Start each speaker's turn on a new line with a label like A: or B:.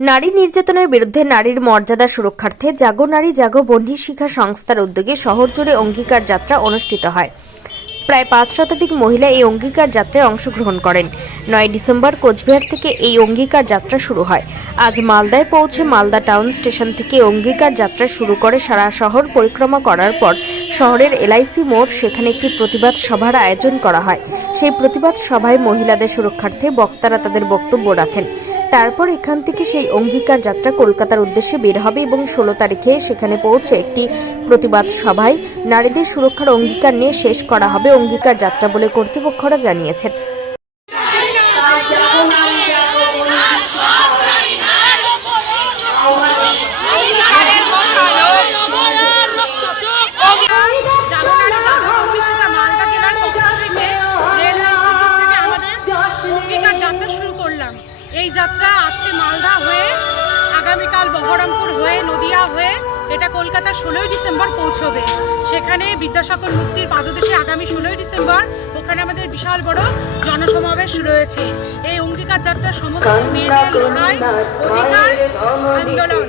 A: নারী নির্যাতনের বিরুদ্ধে নারীর মর্যাদা সুরক্ষার্থে জাগো নারী, জাগো বন্ধী শিক্ষা সংস্থার উদ্যোগে শহর জুড়ে অঙ্গীকার যাত্রা অনুষ্ঠিত হয়। প্রায় পাঁচ শতাধিক মহিলা এই অঙ্গীকার যাত্রায় অংশগ্রহণ করেন। নয় ডিসেম্বর কোচবিহার থেকে এই অঙ্গীকার যাত্রা শুরু হয়। আজ মালদায় পৌঁছে মালদা টাউন স্টেশন থেকে অঙ্গীকার যাত্রা শুরু করে সারা শহর পরিক্রমা করার পর শহরের এলআইসি মোড়, সেখানে একটি প্রতিবাদ সভার আয়োজন করা হয়। সেই প্রতিবাদ সভায় মহিলাদের সুরক্ষার্থে বক্তারা তাদের বক্তব্য রাখেন। তারপর এখান থেকে সেই অঙ্গীকার যাত্রা কলকাতার উদ্দেশ্যে বের হবে এবং ষোলো তারিখে সেখানে পৌঁছে একটি প্রতিবাদ সভায় নারীদের সুরক্ষার অঙ্গীকার নিয়ে শেষ করা হবে। অঙ্গীকার যাত্রা বলে কর্তৃপক্ষরা জানিয়েছেন।
B: এই যাত্রা আজকে মালদা হয়ে আগামীকাল বহরমপুর হয়ে নদিয়া হয়ে এটা কলকাতা ষোলোই ডিসেম্বর পৌঁছবে। সেখানে বিদ্যাসাগর মুক্তির পাদদেশে আগামী ষোলোই ডিসেম্বর ওখানে আমাদের বিশাল বড় জনসমাবেশ রয়েছে। এই অঙ্গীকার যাত্রার সমস্ত মেয়েদের লড়াই অধিকার আন্দোলন।